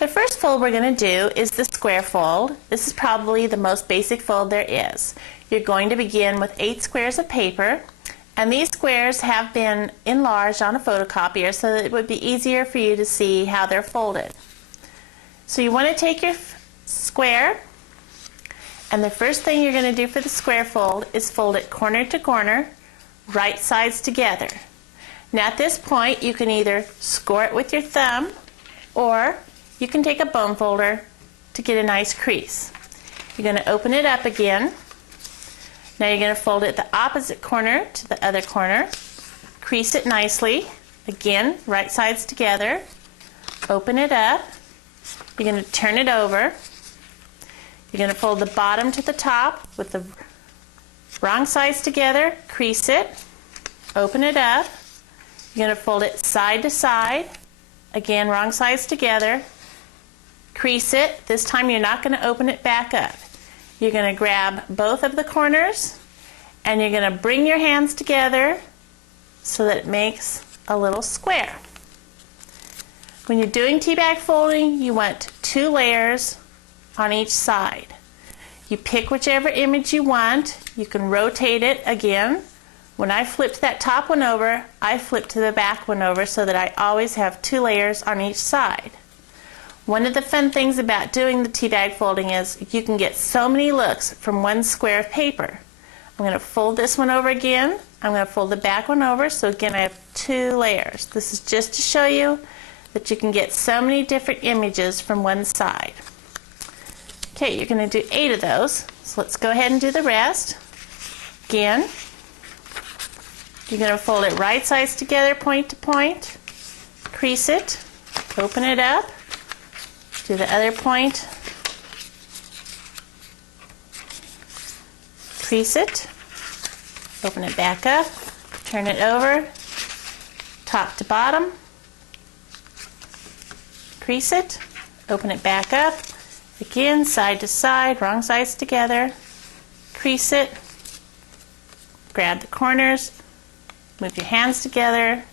The first fold we're going to do is the square fold. This is probably the most basic fold there is. You're going to begin with 8 squares of paper, and these squares have been enlarged on a photocopier so that it would be easier for you to see how they're folded. So you want to take your square, and the first thing you're going to do for the square fold is fold it corner to corner, right sides together. Now at this point you can either score it with your thumb, or you can take a bone folder to get a nice crease. You're going to open it up again. Now you're going to fold it the opposite corner to the other corner, crease it nicely, again right sides together, open it up, you're going to turn it over, you're going to fold the bottom to the top with the wrong sides together, crease it, open it up, you're going to fold it side to side, again wrong sides together, crease it. This time you're not going to open it back up. You're going to grab both of the corners and you're going to bring your hands together so that it makes a little square. When you're doing tea bag folding, you want 2 layers on each side. You pick whichever image you want. You can rotate it again. When I flipped that top one over, I flipped the back one over so that I always have 2 layers on each side. One of the fun things about doing the tea bag folding is you can get so many looks from one square of paper. I'm going to fold this one over again. I'm going to fold the back one over, so again I have 2 layers. This is just to show you that you can get so many different images from one side. Okay, you're going to do 8 of those, so let's go ahead and do the rest. Again, you're going to fold it right sides together, point to point, crease it, open it up, do the other point, crease it, open it back up, turn it over, top to bottom, crease it, open it back up, again side to side, wrong sides together, crease it, grab the corners, move your hands together,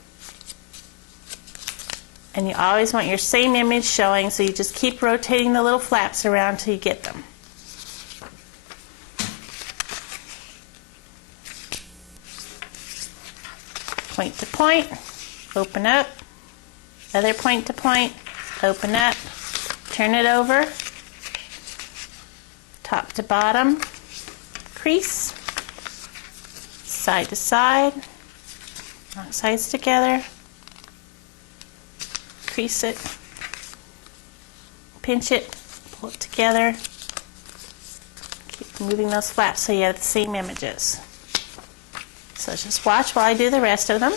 and you always want your same image showing, so you just keep rotating the little flaps around until you get them. Point to point, open up, other point to point, open up, turn it over, top to bottom, crease, side to side, wrong sides together, crease it, pinch it, pull it together, keep moving those flaps so you have the same images. So just watch while I do the rest of them.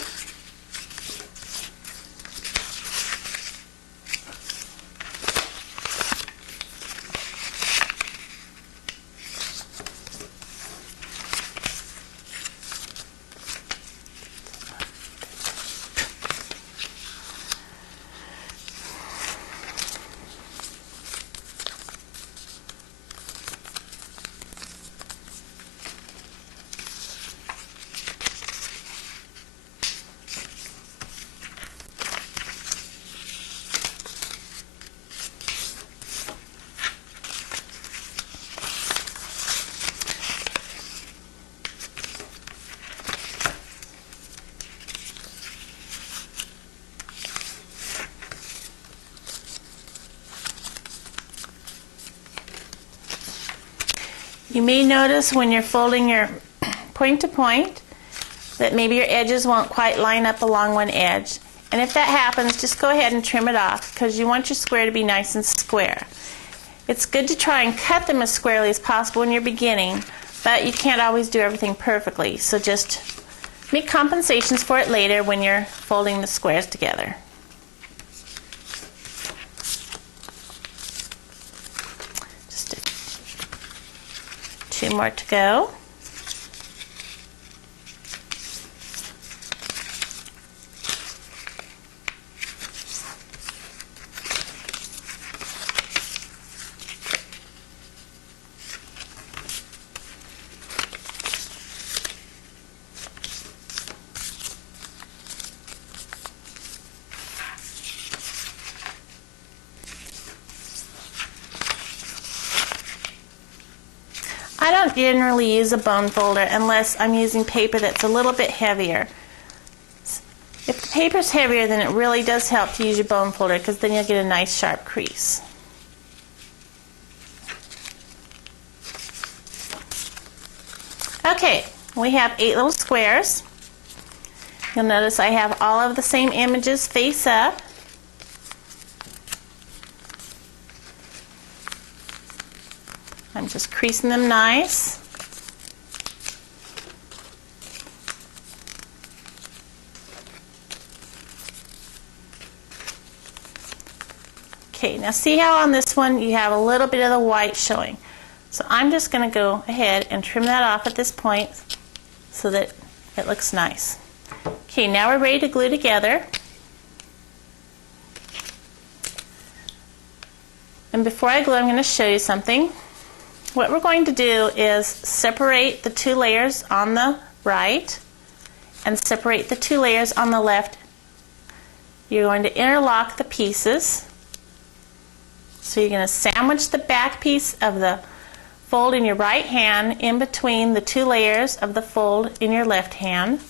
You may notice when you're folding your point to point that maybe your edges won't quite line up along one edge. And if that happens, just go ahead and trim it off, because you want your square to be nice and square. It's good to try and cut them as squarely as possible when you're beginning, but you can't always do everything perfectly. So just make compensations for it later when you're folding the squares together. Two more to go. don't generally use a bone folder unless I'm using paper that's a little bit heavier. If the paper's heavier, then it really does help to use your bone folder, because then you'll get a nice sharp crease. Okay, we have 8 little squares. You'll notice I have all of the same images face up. I'm just creasing them nice. Okay, now see how on this one you have a little bit of the white showing. So I'm just going to go ahead and trim that off at this point so that it looks nice. Okay, now we're ready to glue together. And before I glue, I'm going to show you something. What we're going to do is separate the 2 layers on the right and separate the 2 layers on the left. You're going to interlock the pieces. So you're going to sandwich the back piece of the fold in your right hand in between the 2 layers of the fold in your left hand.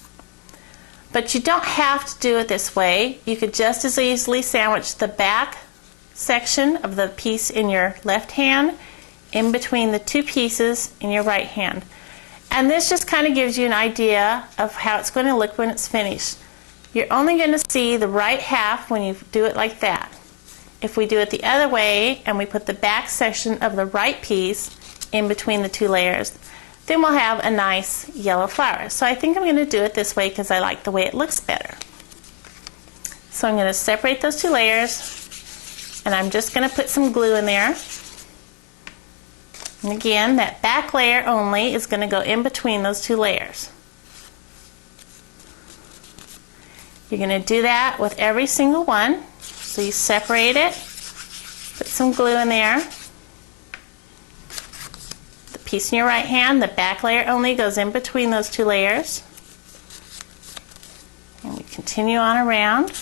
But you don't have to do it this way. You could just as easily sandwich the back section of the piece in your left hand in between the 2 pieces in your right hand. And this just kind of gives you an idea of how it's going to look when it's finished. You're only going to see the right half when you do it like that. If we do it the other way and we put the back section of the right piece in between the 2 layers, then we'll have a nice yellow flower. So I think I'm going to do it this way because I like the way it looks better. So I'm going to separate those 2 layers, and I'm just going to put some glue in there. And again, that back layer only is going to go in between those 2 layers. You're going to do that with every single one. So you separate it, put some glue in there. The piece in your right hand, the back layer only goes in between those 2 layers. And we continue on around.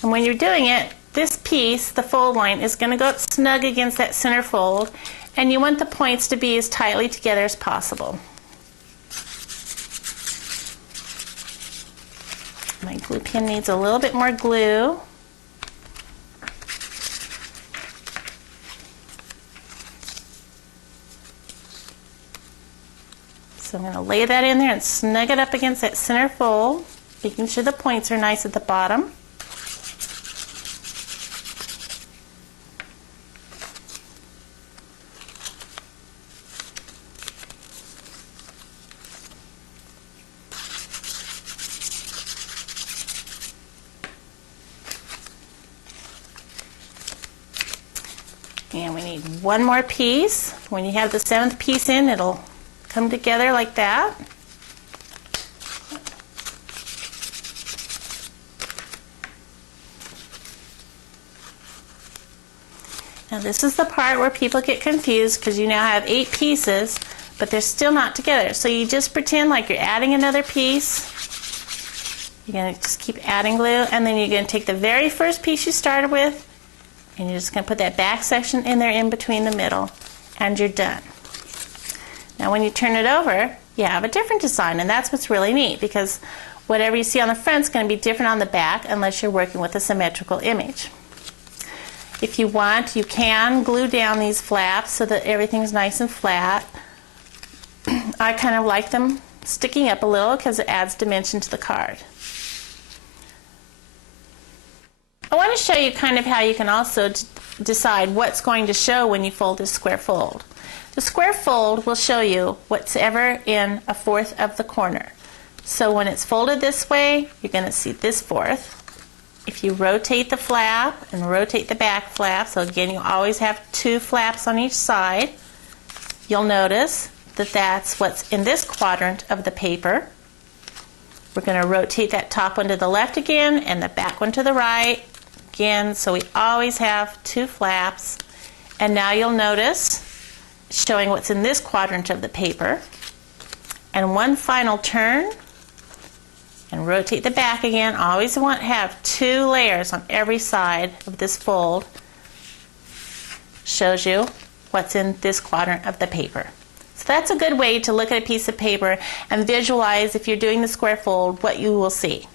And when you're doing it, this piece, the fold line, is going to go up snug against that center fold, and you want the points to be as tightly together as possible. My glue pen needs a little bit more glue. So I'm going to lay that in there and snug it up against that center fold, making sure the points are nice at the bottom. And we need one more piece. When you have the 7th piece in, it'll come together like that. Now this is the part where people get confused, because you now have 8 pieces, but they're still not together. So you just pretend like you're adding another piece. You're going to just keep adding glue, and then you're going to take the very first piece you started with, and you're just going to put that back section in there in between the middle, and you're done. Now when you turn it over, you have a different design, and that's what's really neat, because whatever you see on the front is going to be different on the back unless you're working with a symmetrical image. If you want, you can glue down these flaps so that everything's nice and flat. I kind of like them sticking up a little because it adds dimension to the card. I want to show you kind of how you can also decide what's going to show when you fold this square fold. The square fold will show you what's ever in 1/4 of the corner. So when it's folded this way, you're going to see this 1/4. If you rotate the flap and rotate the back flap, so again you always have 2 flaps on each side, you'll notice that that's what's in this quadrant of the paper. We're going to rotate that top one to the left again and the back one to the right again, so we always have 2 flaps. And now you'll notice showing what's in this quadrant of the paper. And one final turn and rotate the back again. Always want to have 2 layers on every side of this fold. Shows you what's in this quadrant of the paper. So that's a good way to look at a piece of paper and visualize, if you're doing the square fold, what you will see.